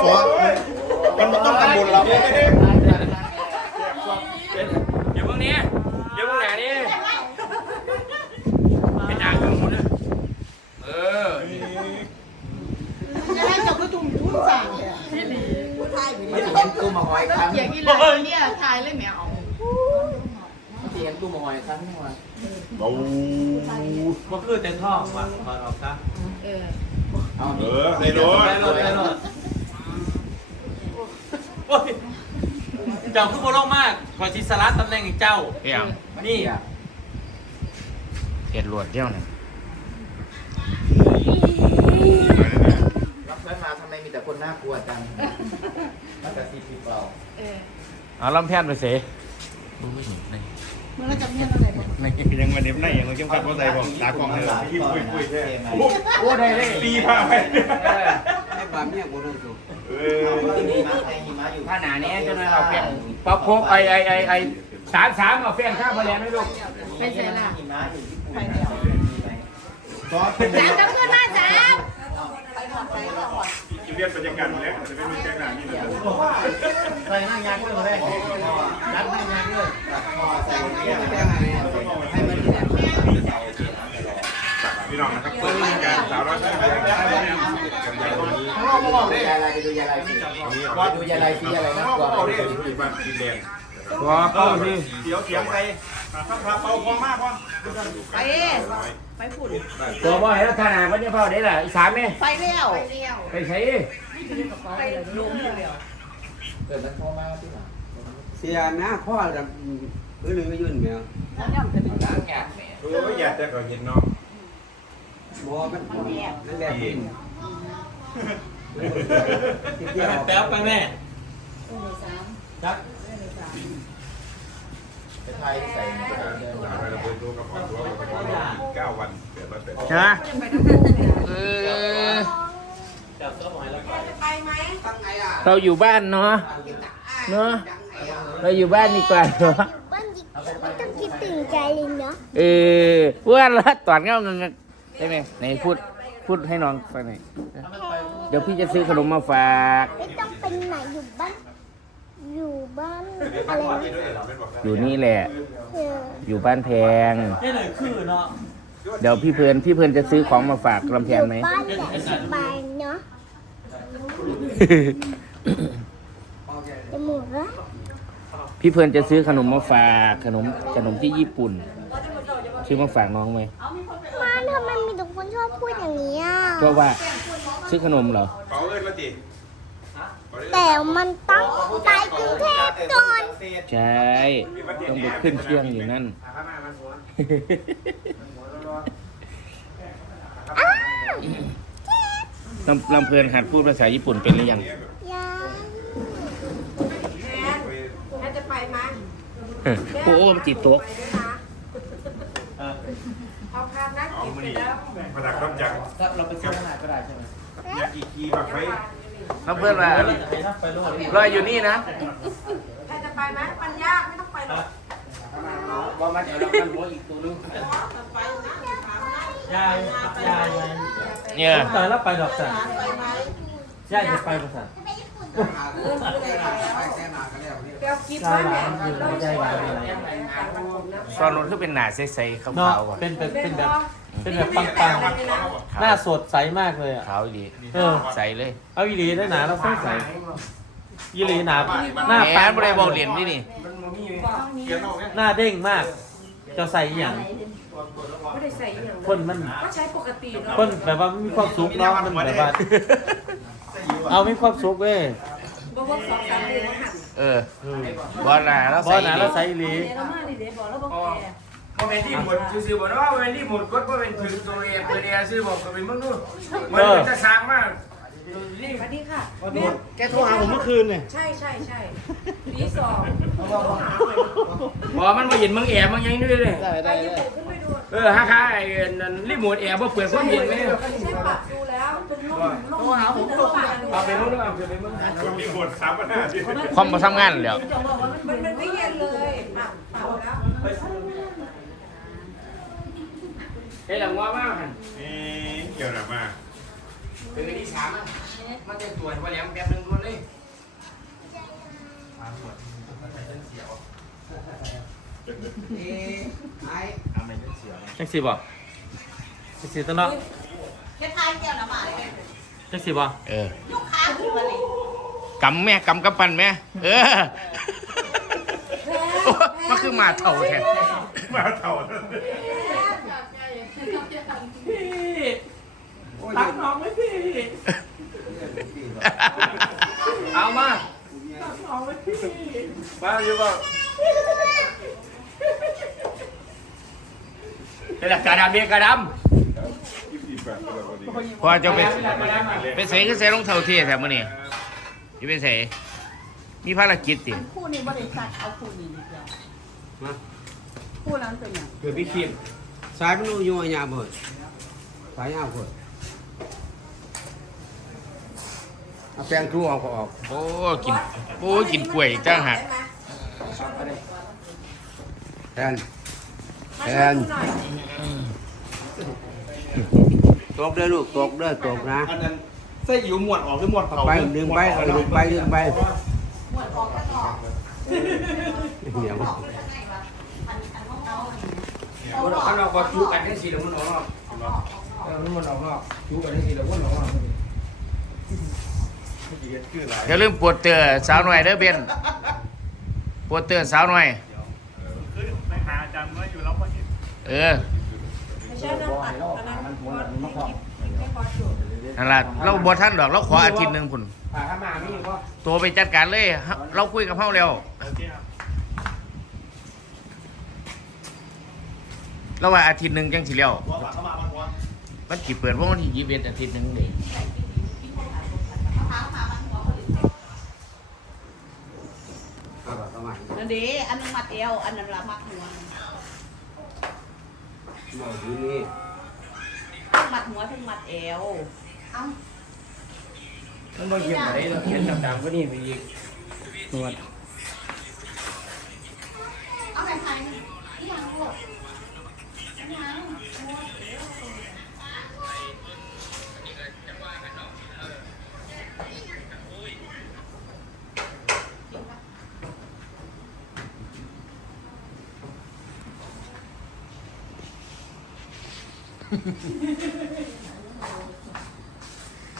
สอมันไม่ต้องกังวลเราเดี๋ยวพวกนี้เดี๋ยวพวกไหนนี่เป็นนางกันหมดเลยเออจะให้จับกระตุ่มทุ่งสั่งเลยอะมันสิเห็นตู้มาหอยครั้งเสียงอีหลานเนี่ยทายเลยแมวมันสิเห็นตู้มาหอยครั้งนึงว่าเราก็คือแต่ท่อว่ะถอดออกซะเออ เอาเออในรถได้รถได้รถโอ้ย เจ้าคือโบโลกมากขอชิสลัดตำแหน่งให้เจ้า เพียงนี่เห็ดหลวดเที่ยวหนึ่งรับเพื่อนมาทำไมมีแต่คนน่ากลัวจังมันจะซีพีเปล่าเออเอาลำแพนไปเสดูไม่เห็นเลยเมื่อเราจับเนี่ยอะไรบ้างยังมาเน็บในยังมาเข้มขัดเข้าใจผมตากล้องเลยพี่คุยคุยแค่โอ้ได้เลยตีพาไป ให้ความเนี่ยกูรู้สึกเอเอาอที่นี่มาให้หิมะอยู่ถ้าหนานี้จะมาเอาเพียงป๊อปโคกไอไอไอไอสามสามเอาเพียงข้าวมาแล้วไหมลูกไม่ใช่ละหิมะอยู่ญี่ปุ่นมีไหมซอสเป็นสามจับขึ้นมาสามเรียนบรรยากาศแล้วจะไม่มีแจ้งหน้านี่เลยใส่หน้างานด้วยเลยนัดหน้างานด้วยพอใส่เนี่ยให้มันแหลม พี่น้องนะครับเปิดการสาวร้อยแปดสิบกันยายนนี้ข้างนอกมาบอกดิยายไปดูยายไรสิว่าดูยายไรสีอะไรนะกลัวเป่าได้ที่บ้านกินแดงว้าเป้าที่เสียวเสียงไปข้าวเป่าพอมากพอไปไปฝุ่นตัวบ่อยแล้วถ้าหนาก็จะเฝ้าได้ล่ะอีสามไหมไปเร็วไปเร็วไปใช้ไปลุมเร็วเกิดมันโทรมาที่ไหลังเสียหน้าข้อดำหรือไม่ยื่นแมวล้างแกะเอออยากจะก็เห็นน้อง บ่มันนั่นแหละกินแป๊บไปแม่จักไปไทยใส่เดินไปเราเปิดดูกับครอบครัวเก้าวันเกิดวันเป็ดใช่ไหมเออจับตัวหอยแล้วก็เราอยู่บ้านเนาะเนาะเราอยู่บ้านดีกว่าเนาะบ้านยิไม่ต้องคิดถึงใจเลยเนาะเออว่าละตอนเงาเงิน ได้ไหมไหนพูดพูดให้น้องฟังหน่อยเดี๋ยวพี่จะซื้อขนมมาฝากไม่ต้องเป็นไหนอยู่บ้านอยู่บ้านอะไรนะอยู่นี่แหละ เอออยู่บ้านแพง นี่เลยคือเนาะเดี๋ยวพี่เพลินพี่เพลินจะซื้อของมาฝากลำแพอนยู่ไหม บ้านแหละสบายเนาะจมูกละพี่เพลินจะซื้อขนมมาฝากขนมขนมที่ญี่ปุ่น ซื้อมาฝากน้องไหมมาทำไมมีแต่คนชอบพูดอย่างนี้อะ เพราะว่าซื้อขนมเหรอ เป่าเอิญมาติแต่มันต้องไปกรุงเทพก่อน ใช่ ต้องไปขึ้นเครื่องอยู่นั่นอ้าวลำลำเพลินหัดพูดภาษาญี่ปุ่นเป็นหรือยัง ยังแม่จะไปไหมโอ้โหมันติดโต๊ะ เอาคามนักเอากินมาไปนี่แล้วมาดักรับจังถ้าเราไปซื้อขนาดก็ได้ใช่ไหมยากีกีบักไฟลำเพลินว่าไปนะไปลูกรออยู่นี่นะใครจะไปไหมมันยากไม่ต้องไปหรอกว่ามันจะเรามันหัวอีกตัวนึงยายยายยายเนี่ยตายแล้วไปดอกสันยายจะไปภาษา เดี๋ยวคิดยาว่ายหแม่ลานอยู่ยายหลานอะไรตอนนู้นคือเป็นหนาใสๆขาวเนาะๆก่อนเป็นแบบเป็นแบบ เป็นแบบปังๆ หน้าสดใสมากเลยอะ ขาวดีเออ ใสเลยเอาอีหลีได้หนาแล้วใสอีหลีหนาหน้าแหปังมบริบาลเหรียญที่นี่หน้าเด้งมากเจะใส่อหย่างไม่ได้ใส่อย่างคนมัน ก็ใช้ปกติเนาะคนแบบว่ามีความสุขเนาะมันแบบว่าเอามีความสุขเว้ยบอกว่าสองสามเดือนแล้วหัน เออบอลหนาแล้วบใสอหนาแล้วใส่อีหลีเดี๋ยวเรามาดิเดี๋ยวบอกแล้วบอกแกบ่เป็นที่หมดซื้อๆบ่เนาะบ่เป็นที่หมดกดบ่เป็นถึงตัวเองเปิดแอร์ซื้อบอกก็เป็นมึงนู่นมันจะสร้างมากนี่สวัสดีค่ะแกโทรหาผมเมื่อคืนเนี่ยใช่ใช่ใช่รีสอร์ทบ่มันบ่เห็นมึงแอบมึงยังนี่เลยได้ไปได้ญี่ได้ปุ่นขึ้นไปดูเออฮ่าๆไอ้นั่นรีโมทแอร์บ่เปิดความเย็นไหมใช่ปรับดูแล้วเป็นร่มร่มหาผมตก ความมาทำงานเย็นลยเปล่าเวเฮ้ยหลงว่าบ้ากหันเกี่ยวหลังมากเป็นที่สามอะมันจะตรวจว่าแล้วแป๊บนึงด้วยเลยตรวจมันใส่เส้นเสียวนี่ไอ้ทำไมเส้นเสียวเจังสีบ่จังสีต้นเนาะแค่ทายเกี่ยวหลังมาเลยจัสีบ่เออ กำแม่กำกำปั้นแม่เออโอ้มันคือหมาเถ่าแท้มาเท่าตักน้องไม่พี่เอามามาอยู่บ่เป็นกระดำเบียกระดำพอจะไปไปเสกก็เสกลงเท่าเทียแถมมื้อนี้ อยู่ไปเสกมีภารกิจติคู่นี้บริษัทเอาคู่นี้นิดเดียวคู่นั้นเป็นยังคือพี่คิมสายมันอยู่อยู่อันยาเบิดสายยาวเบิดเอาแป้งทูออกก็ออกโอ้กินโอ้กินกล้วยจ้างหักแทนแทนตกเด้อลูกตกเด้อตกนะ อันนั้นไส้อิ๋วหมวดออกหรือหมวดเผาไปดึงไปเออดึงไปดึงไปหมวดออกก็ออกเดี๋ยวออกจากไหนวะอันอันห้องเอาเนี่ยมันออกข้างนอกก็จุกันทั้งสี่แล้วมันออกนอกเออมันออกนอกจุกันทั้งสี่แล้วมันออกนอกอย่าลืมปวดเตือสาวหน่อยเด้อเบนปวดเตือสาวหน่อยไปหาอาจารย์ว่าอยู่แล้วพอดีเออไม่ใช่น้ำตัดอันนั้นพอแค่พอจุด นั่นล่ะเราบ่ทันดอกเราขออาทิตย์หนึงพุ่นปากข้ามามีก็ตัวไปจัดการเลยเฮาเราคุยกับเฮาแล้ว โอเคครับเราว่าอาทิตย์หนึงจังสิแล้วหัวปากเข้ามามันหัวมันสิเปิดว่าวันที่21อาทิตย์หนึงเด้ปากข้ามานั่นเด้อันนึงมัดเอว อันนั้นละมัดหัว หมออยู่นี่ทั้งมัดหัวทั้งมัดเอว เอามันบ่เขียนอะไรเราเขียนดำๆก็นี่ไปอีกนวดเอาไปไทยนี่ยังหมดยัง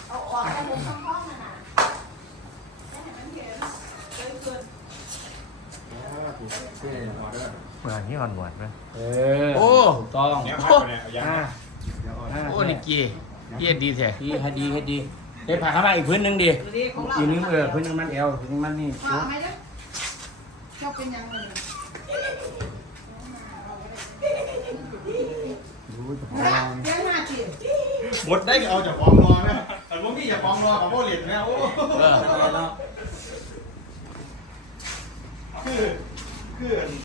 เอาออกให้ผมต้องห้องนะนะให้มันเห็นเลยเกิน เหมือนที่อ่อนหวานนะเออโอ้ ถูกต้องเนี่ยพักเนี่ยยังอ่าโอ้นี่เกียเกียดีแท้ดีให้ดีให้ดีเดี๋ยวผ่าเข้ามาอีกพื้นหนึงดิดูดิของเราอีกนึงเออพื้นหนึงมันเอวพื้นหนึงมันนี่มาไหมเด้อเจ้าเป็นยังไงดูจะพเดี๋อยวหน้าจีหมดได้ก็เอาจากฟองรอนะแต่พวกพี่อย่าฟองรอกับพวกเหรียญนะโอ้เออคือ คือ